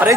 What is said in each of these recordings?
আরে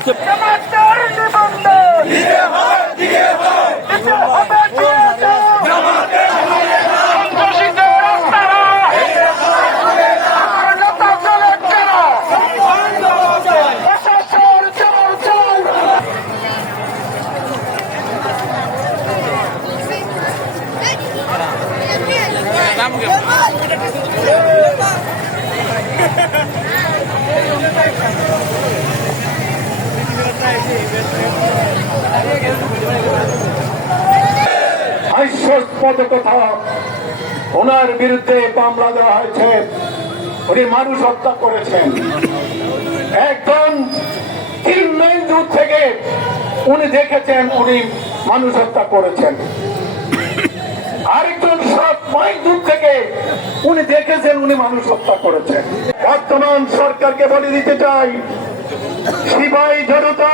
হাস্যাস্পদ কথা, ওনার বিরুদ্ধে মামলা দেওয়া হয়েছে, উনি মানুষ হত্যা করেছেন। একজন 3 মাইল দূর থেকে উনি দেখেছেন উনি মানুষ হত্যা করেছেন, আরেকজন 7 মাইল দূর থেকে উনি দেখেছেন উনি মানুষ হত্যা করেছেন। বর্তমান সরকারকে বলে দিতে চাই, সিপাহী জনতা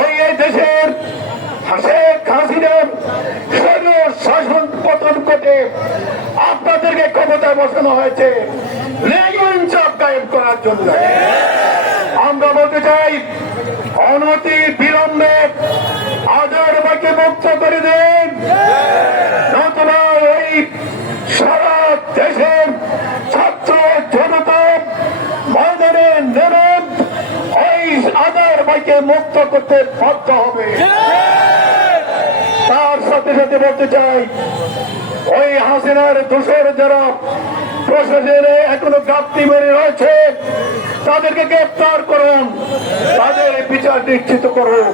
ওই দেশের শেখ হাসিনার শাসন পতন করে আপনাদেরকে ক্ষমতায় বসানো হয়েছে ন্যায়-ইনসাফ কায়েম করার জন্য। আমরা বলতে চাই, অনতি বিলম্বে আজারবাকে মুক্ত করে দেন, নতুবা ওই সারা দেশের ছাত্র জনতা ময়দানে নেমে ওই আজারবাকে মুক্ত করতে বাধ্য হবে। তার সাথে সাথে বলতে চাই, ওই হাসিনার দোষর যারা প্রশাসনে এখনো গাপ্তি মেরে রয়েছে তাদেরকে গ্রেপ্তার করুন, তাদের বিচার নিশ্চিত করুন।